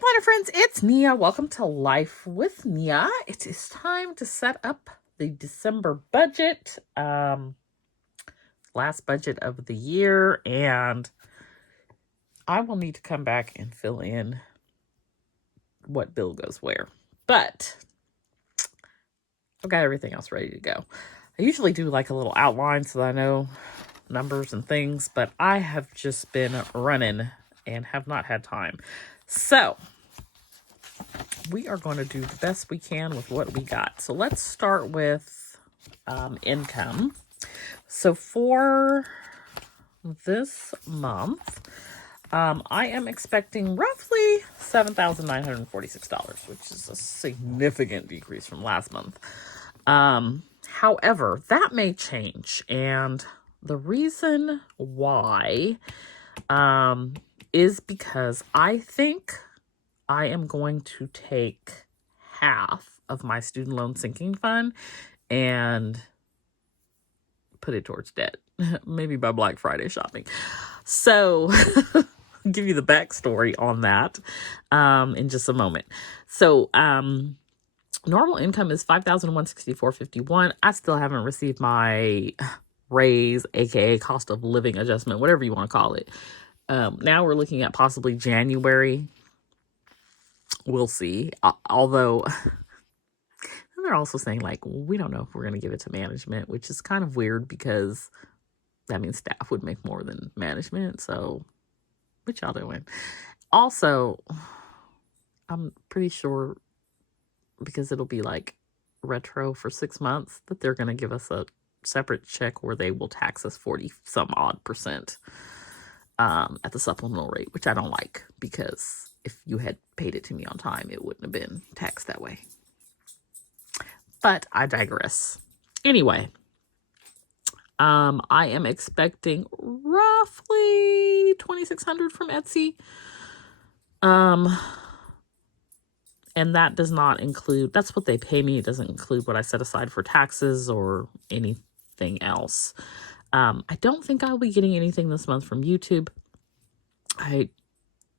Planner friends, it's Nia. Welcome to Life with Nia. It is time to set up the December budget, last budget of the year, and I will need to come back and fill in what bill goes where. But I've got everything else ready to go. I usually do like a little outline so that I know numbers and things, but I have just been running and have not had time. So we are going to do the best we can with what we got. So let's start with income. So for this month, I am expecting roughly $7,946, which is a significant decrease from last month. However, that may change. And the reason why is because I think I am going to take half of my student loan sinking fund and put it towards debt, maybe by Black Friday shopping. So I'll give you the backstory on that in just a moment. So normal income is $5,164.51. I still haven't received my raise, aka cost of living adjustment, whatever you want to call it. Now we're looking at possibly January. We'll see. Although they're also saying like, we don't know if we're going to give it to management, which is kind of weird because that means staff would make more than management. So what y'all doing? Also, I'm pretty sure because it'll be like retro for 6 months that they're going to give us a separate check where they will tax us 40 some odd percent at the supplemental rate, which I don't like because if you had paid it to me on time, it wouldn't have been taxed that way. But I digress. Anyway, I am expecting roughly $2,600 from Etsy. And that does not include, that's what they pay me. It doesn't include what I set aside for taxes or anything else. I don't think I'll be getting anything this month from YouTube. I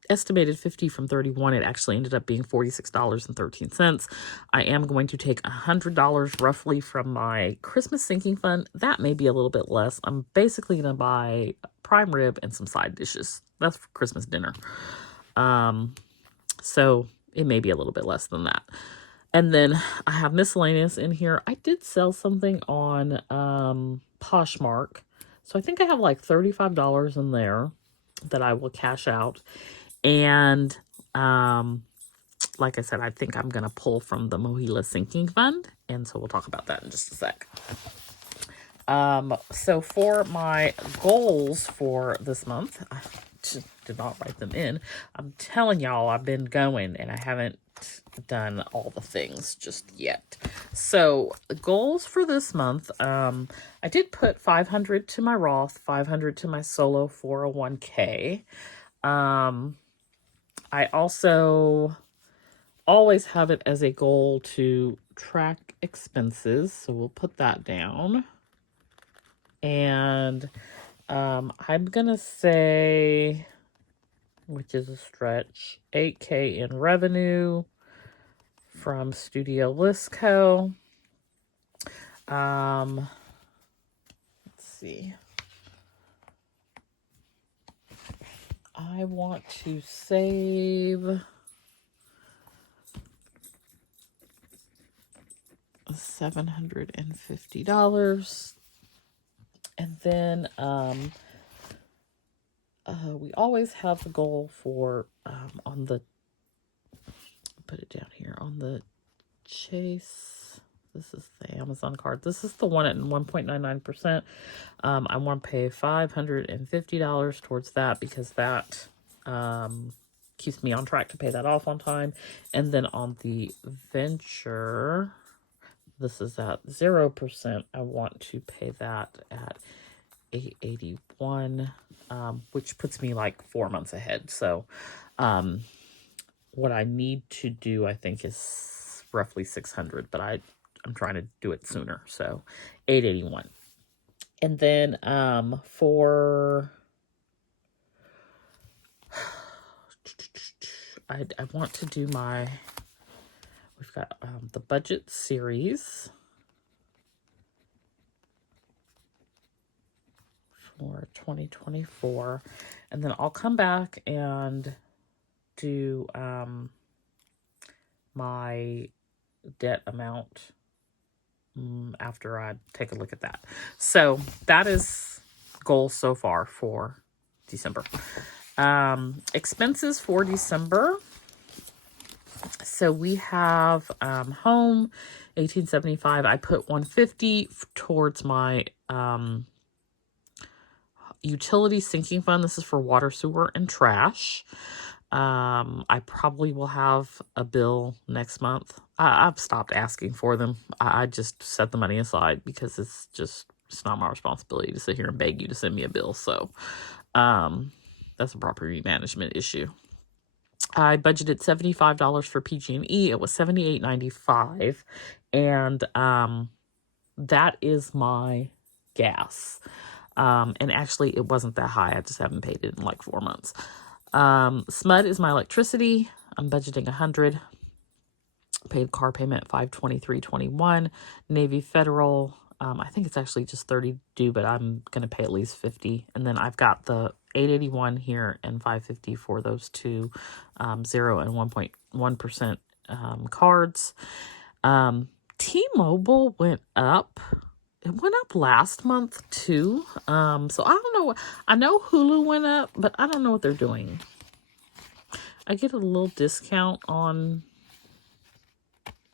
estimated 50 from 31. It actually ended up being $46.13. I am going to take $100 roughly from my Christmas sinking fund. That may be a little bit less. I'm basically going to buy prime rib and some side dishes. That's for Christmas dinner. So it may be a little bit less than that. And then I have miscellaneous in here. I did sell something on Poshmark. So I think I have like $35 in there that I will cash out. And like I said, I think I'm going to pull from the Mohila Sinking Fund. And so we'll talk about that in just a sec. So for my goals for this month, I just did not write them in. I'm telling y'all, I've been going and I haven't done all the things just yet. So the goals for this month, I did put 500 to my Roth, 500 to my solo 401k. I also always have it as a goal to track expenses. So we'll put that down. And I'm going to say, which is a stretch, $8,000 in revenue from Bliss Co. Let's see. I want to save $750. And then we always have the goal for on the, put it down here, on the Chase. This is the Amazon card. This is the one at 1.99%. I want to pay $550 towards that because that keeps me on track to pay that off on time. And then on the Venture, this is at 0%. I want to pay that at $881, which puts me like 4 months ahead. So what I need to do, I think, is roughly $600, but I'm trying to do it sooner. So $881. And then for I want to do we've got the budget series for 2024. And then I'll come back and do my debt amount after I take a look at that. So that is goals so far for December. Expenses for December. So we have home, $1,875. I put $150 towards my utility sinking fund. This is for water, sewer, and trash. I probably will have a bill next month. I've stopped asking for them. I just set the money aside because it's not my responsibility to sit here and beg you to send me a bill. So that's a property management issue. I budgeted $75 for PG&E. It was $78.95, and that is my gas. And actually, it wasn't that high. I just haven't paid it in like 4 months. SMUD is my electricity. I'm budgeting $100. Paid car payment $523.21. Navy Federal. I think it's actually just $30 due, but I'm gonna pay at least $50. And then I've got the $881 here and $550 for those two 0 and 1.1% cards. T-Mobile went up. It went up last month too. So I don't know. I know Hulu went up, but I don't know what they're doing. I get a little discount on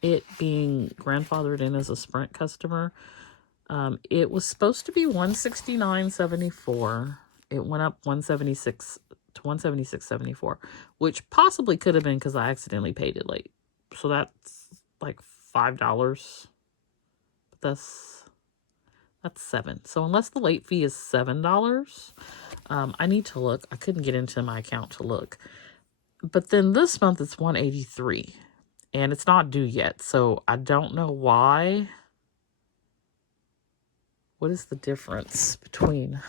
it being grandfathered in as a Sprint customer. It was supposed to be $169.74. It went up $176 to $176.74, which possibly could have been because I accidentally paid it late. So that's like $5. But that's $7. So unless the late fee is $7, I need to look. I couldn't get into my account to look. But then this month it's $183, and it's not due yet. So I don't know why. What is the difference between?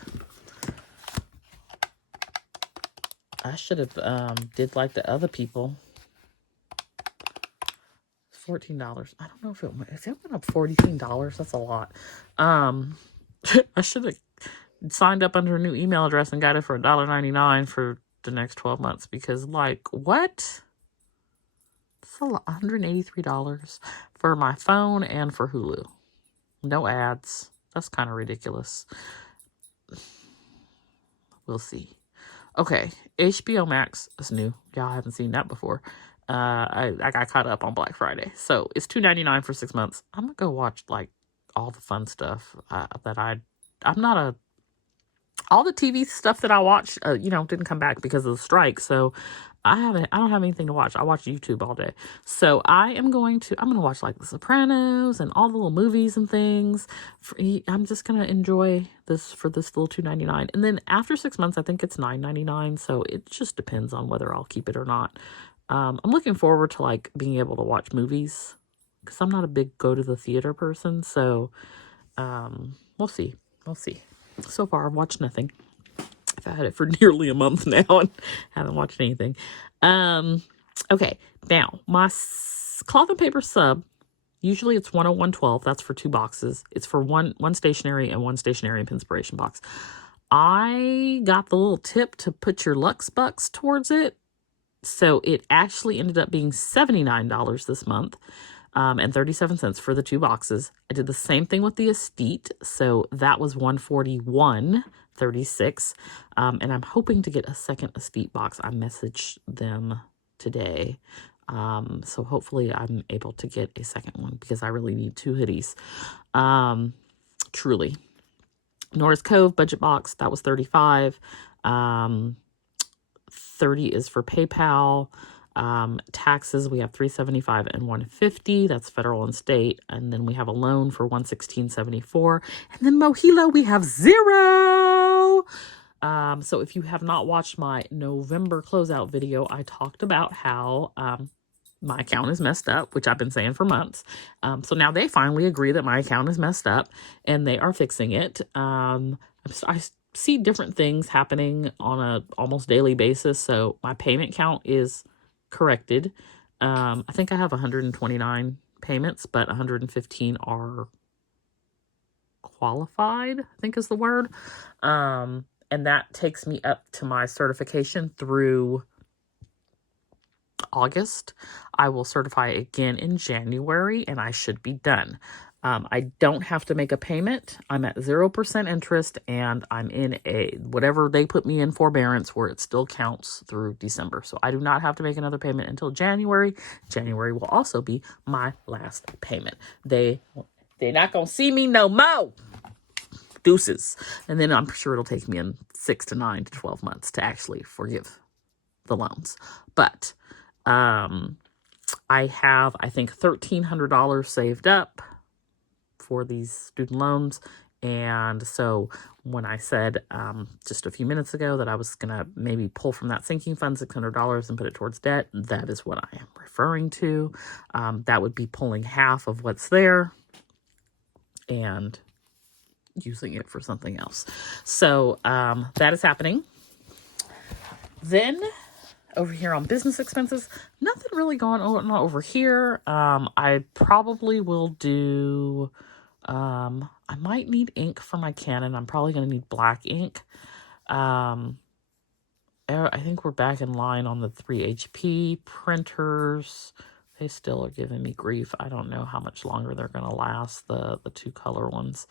I should have did like the other people. $14. I don't know if it went up $14. That's a lot. I should have signed up under a new email address and got it for $1.99 for the next 12 months, because like, what? It's a lot, $183 for my phone and for Hulu. No ads. That's kind of ridiculous. We'll see. Okay, HBO Max is new. Y'all haven't seen that before. I got caught up on Black Friday. So it's $2.99 for 6 months. I'm going to go watch like all the fun stuff all the TV stuff that I watched, didn't come back because of the strike. So I don't have anything to watch. I watch YouTube all day. So I'm going to watch like The Sopranos and all the little movies and things. I'm just going to enjoy this for this little $2.99. And then after 6 months, I think it's $9.99. So it just depends on whether I'll keep it or not. I'm looking forward to like being able to watch movies because I'm not a big go to the theater person. So we'll see. So far, I've watched nothing. I've had it for nearly a month now and haven't watched anything. Okay, now my cloth and paper sub, usually it's $101.12. That's for 2 boxes. It's for one stationery and one stationery and Pinspiration box. I got the little tip to put your Lux Bucks towards it. So it actually ended up being $79 this month. And 37 cents for the 2 boxes. I did the same thing with the Estate. So that was $141.36. And I'm hoping to get a second Estate box. I messaged them today. So hopefully I'm able to get a second one because I really need 2 hoodies. Truly. Norris Cove budget box, that was $35. 30 is for PayPal. Taxes, we have $375 and $150. That's federal and state. And then we have a loan for $116.74. And then Mohilo, we have $0. So if you have not watched my November closeout video, I talked about how my account is messed up, which I've been saying for months. So now they finally agree that my account is messed up and they are fixing it. I see different things happening on a almost daily basis. So my payment count is corrected. I think I have 129 payments, but 115 are qualified, I think is the word. And that takes me up to my certification through August. I will certify again in January, and I should be done. I don't have to make a payment. I'm at 0% interest, and I'm in a whatever they put me in forbearance where it still counts through December. So I do not have to make another payment until January. January will also be my last payment. They're not gonna see me no more. Deuces. And then I'm sure it'll take me in 6 to 9 to 12 months to actually forgive the loans. But I have, I think, $1,300 saved up for these student loans. And so when I said just a few minutes ago that I was going to maybe pull from that sinking fund $600 and put it towards debt, that is what I am referring to. That would be pulling half of what's there and using it for something else. So that is happening. Then over here on business expenses, nothing really going on over here. I probably will do, I might need ink for my Canon. I'm probably going to need black ink. I think we're back in line on the 3 HP printers. They still are giving me grief. I don't know how much longer they're going to last, the 2 color ones.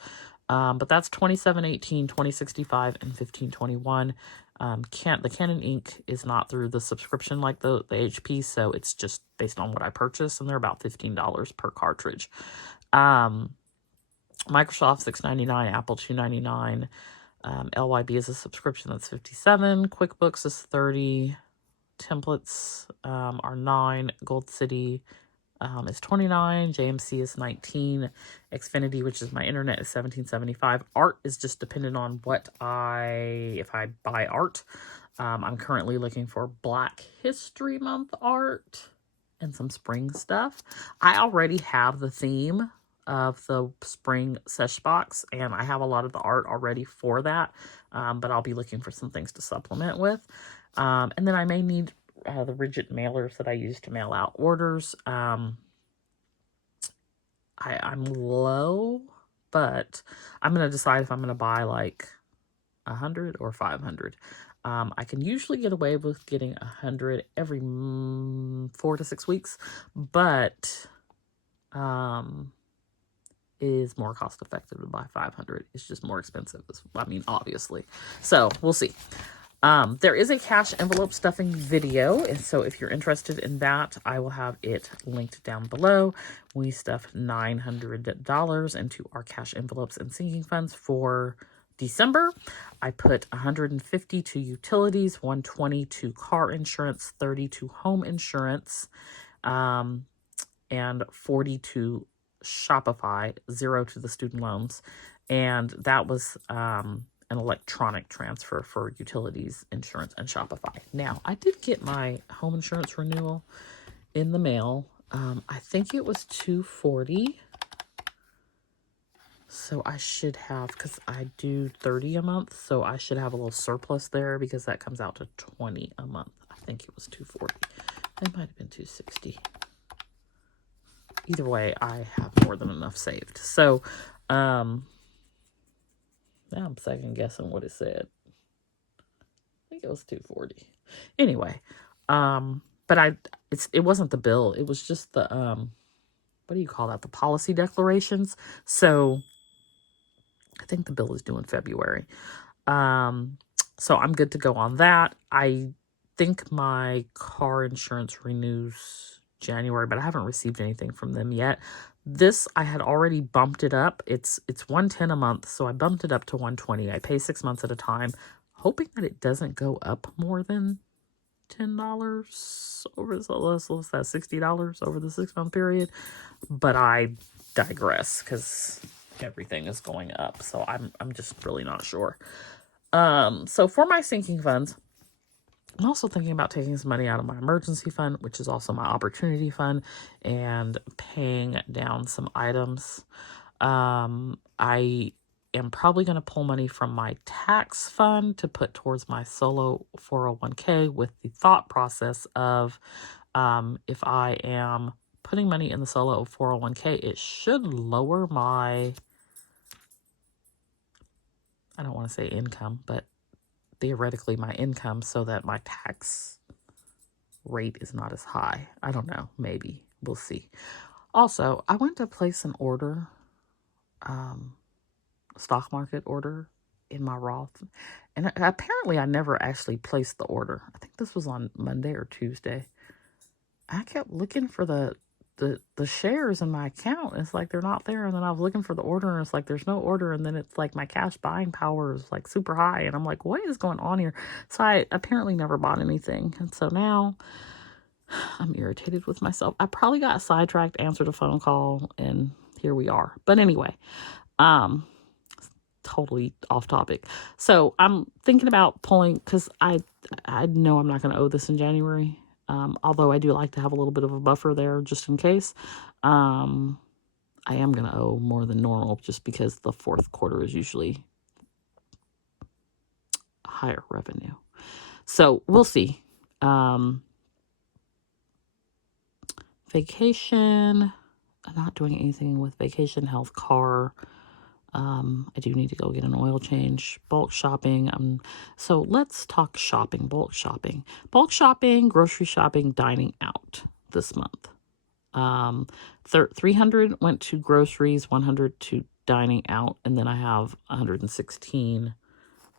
But that's 2718, 2065, and 1521. The Canon ink is not through the subscription like the HP, so it's just based on what I purchase, and they're about $15 per cartridge. Microsoft $6.99, Apple $2.99. LYB is a subscription that's $57. QuickBooks is $30. Templates are $9. Gold City is $29. JMC is $19. Xfinity, which is my internet, is $17.75. Art is just dependent on if I buy art. I'm currently looking for Black History Month art and some spring stuff. I already have the theme of the spring sesh box, and I have a lot of the art already for that, but I'll be looking for some things to supplement with. And then I may need the rigid mailers that I use to mail out orders. I'm low, but I'm going to decide if I'm going to buy like 100 or 500. I can usually get away with getting 100 every 4 to 6 weeks, but it is more cost effective to buy 500. It's just more expensive. Obviously. So we'll see. There is a cash envelope stuffing video, and so if you're interested in that, I will have it linked down below. We stuffed $900 into our cash envelopes and sinking funds for December. I put $150 to utilities, $120 to car insurance, $30 to home insurance, and $40 to Shopify, $0 to the student loans, and that was an electronic transfer for utilities, insurance, and Shopify. Now, I did get my home insurance renewal in the mail. I think it was $240. So I should have, because I do $30 a month, so I should have a little surplus there because that comes out to $20 a month. I think it was $240. It might have been $260. Either way, I have more than enough saved. So, now I'm second guessing what it said. I think it was $240. Anyway, but it wasn't the bill. It was just the, what do you call that? The policy declarations. So I think the bill is due in February. So I'm good to go on that. I think my car insurance renews January, but I haven't received anything from them yet. This, I had already bumped it up. It's $110 a month, so I bumped it up to $120. I pay 6 months at a time, hoping that it doesn't go up more than $10 over, so let's that $60 over the 6 month period. But I digress because everything is going up, so I'm just really not sure. So for my sinking funds, I'm also thinking about taking some money out of my emergency fund, which is also my opportunity fund, and paying down some items. I am probably going to pull money from my tax fund to put towards my solo 401k with the thought process of if I am putting money in the solo 401k, it should lower my, I don't want to say income, but theoretically my income, so that my tax rate is not as high. I don't know. Maybe. We'll see. Also, I went to place an order, stock market order in my Roth. And apparently I never actually placed the order. I think this was on Monday or Tuesday. I kept looking for the shares in my account. It's like they're not there. And then I was looking for the order and it's like there's no order. And then it's like my cash buying power is like super high. And I'm like, what is going on here? So I apparently never bought anything. And so now I'm irritated with myself. I probably got sidetracked, answered a phone call, and here we are. But anyway, totally off topic. So I'm thinking about pulling, because I know I'm not going to owe this in January. Although I do like to have a little bit of a buffer there just in case. I am going to owe more than normal just because the fourth quarter is usually higher revenue. So we'll see. Vacation. I'm not doing anything with vacation, health, car. I do need to go get an oil change. Bulk shopping. So let's talk shopping. Bulk shopping. Bulk shopping, grocery shopping, dining out this month. 300 went to groceries, 100 to dining out, and then I have 116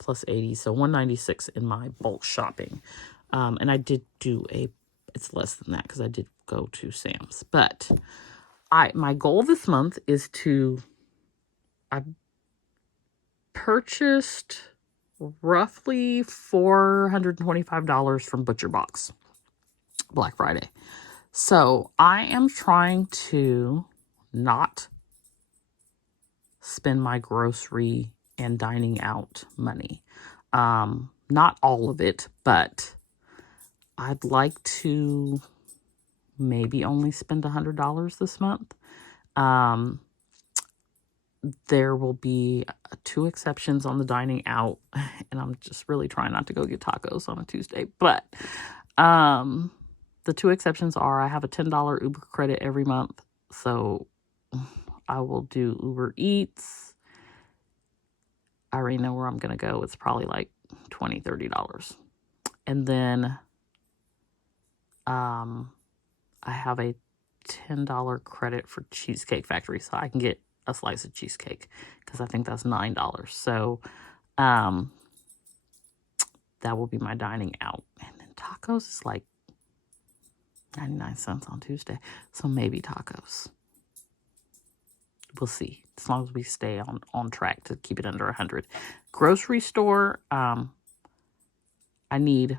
plus 80, so 196 in my bulk shopping. And I did do it's less than that because I did go to Sam's. But my goal this month is I purchased roughly $425 from Butcher Box Black Friday. So I am trying to not spend my grocery and dining out money. Not all of it, but I'd like to maybe only spend $100 this month. There will be 2 exceptions on the dining out, and I'm just really trying not to go get tacos on a Tuesday. But the 2 exceptions are I have a $10 Uber credit every month, so I will do Uber Eats. I already know where I'm going to go. It's probably like $20, $30. And then I have a $10 credit for Cheesecake Factory, so I can get a slice of cheesecake because I think that's $9. So that will be my dining out. And then tacos is like 99 cents on Tuesday. So maybe tacos. We'll see. As long as we stay on track to keep it under 100. Grocery store, I need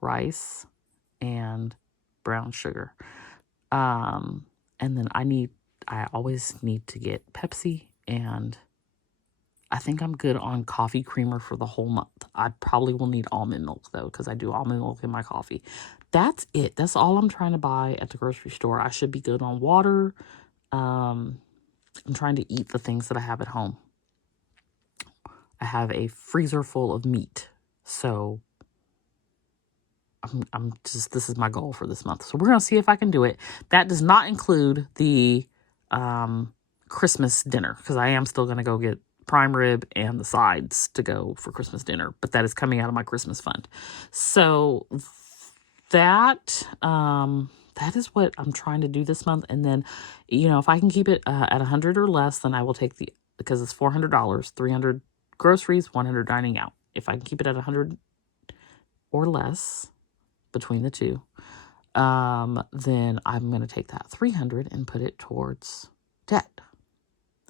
rice and brown sugar. And then I always need to get Pepsi, and I think I'm good on coffee creamer for the whole month. I probably will need almond milk though, because I do almond milk in my coffee. That's it. That's all I'm trying to buy at the grocery store. I should be good on water. I'm trying to eat the things that I have at home. I have a freezer full of meat, so this is my goal for this month. So we're going to see if I can do it. That does not include the Christmas dinner, because I am still going to go get prime rib and the sides to go for Christmas dinner, but that is coming out of my Christmas fund. So that is what I'm trying to do this month. And then, if I can keep it at 100 or less, then I will take because it's $400, 300 groceries, 100 dining out. If I can keep it at 100 or less between the two, then I'm going to take that 300 and put it towards debt.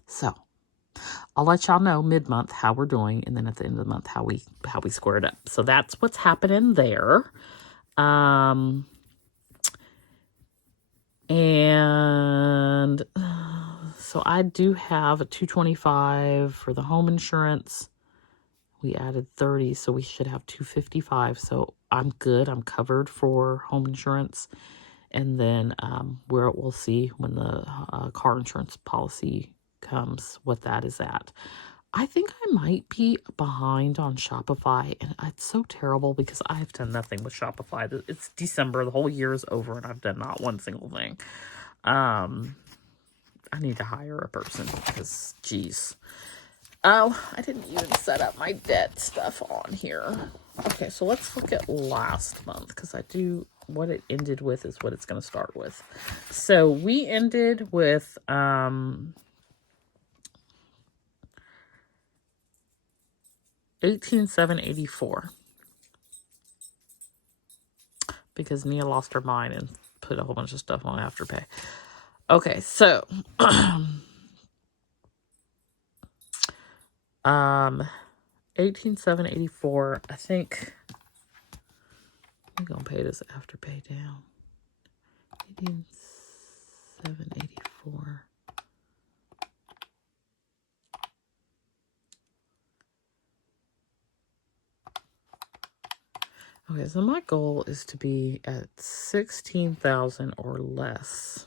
So I'll let y'all know mid-month how we're doing, and then at the end of the month how we square it up. So that's what's happening there. And so I do have a $225 for the home insurance. We added 30, so we should have $255. So I'm good. I'm covered for home insurance. And then we'll see when the car insurance policy comes what that is at. I think I might be behind on Shopify, and it's so terrible because I've done nothing with Shopify. It's December, the whole year is over, and I've done not one single thing. I need to hire a person because, geez. Oh, I didn't even set up my debt stuff on here. Okay, so let's look at last month because what it ended with is what it's going to start with. So we ended with 18,784 because Nia lost her mind and put a whole bunch of stuff on Afterpay. Okay, so 18,784. I think I'm gonna pay this Afterpay down. 18,784. Okay, so my goal is to be at 16,000 or less.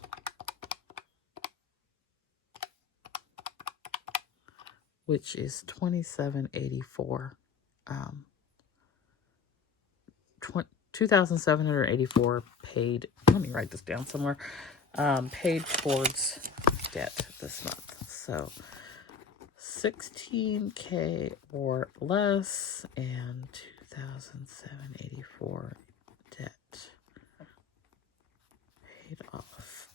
Which is 2,784. 2,784 paid. Let me write this down somewhere. Paid towards debt this month. So 16K or less and 2,784 debt paid off.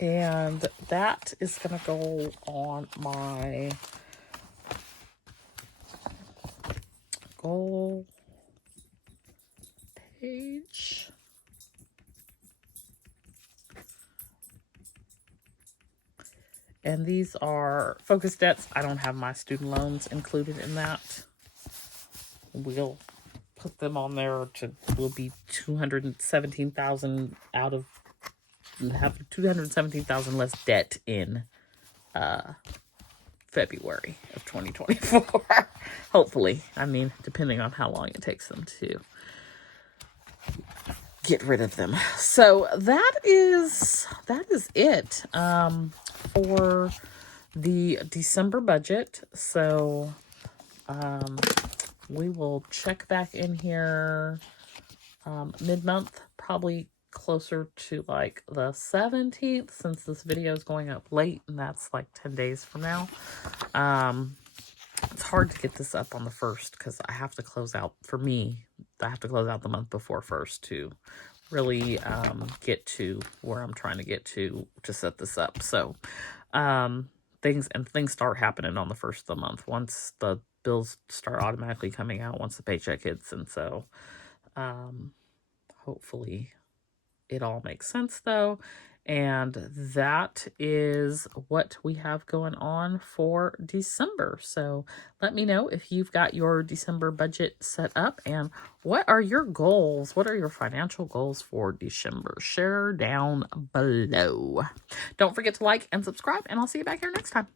And that is going to go on my goal page. And these are focus debts. I don't have my student loans included in that. We'll put them on there will be 217,000 out of, have 217,000 less debt in February of 2024. Hopefully. I mean, depending on how long it takes them to get rid of them. So that is it for the December budget. So we will check back in here mid-month, probably closer to like the 17th, since this video is going up late, and that's like 10 days from now. It's hard to get this up on the 1st because I have to close out, for me, I have to close out the month before 1st to really get to where I'm trying to get to set this up. So things start happening on the 1st of the month once the bills start automatically coming out once the paycheck hits. And so hopefully it all makes sense though. And that is what we have going on for December. So let me know if you've got your December budget set up and what are your goals? What are your financial goals for December? Share down below. Don't forget to like and subscribe, and I'll see you back here next time.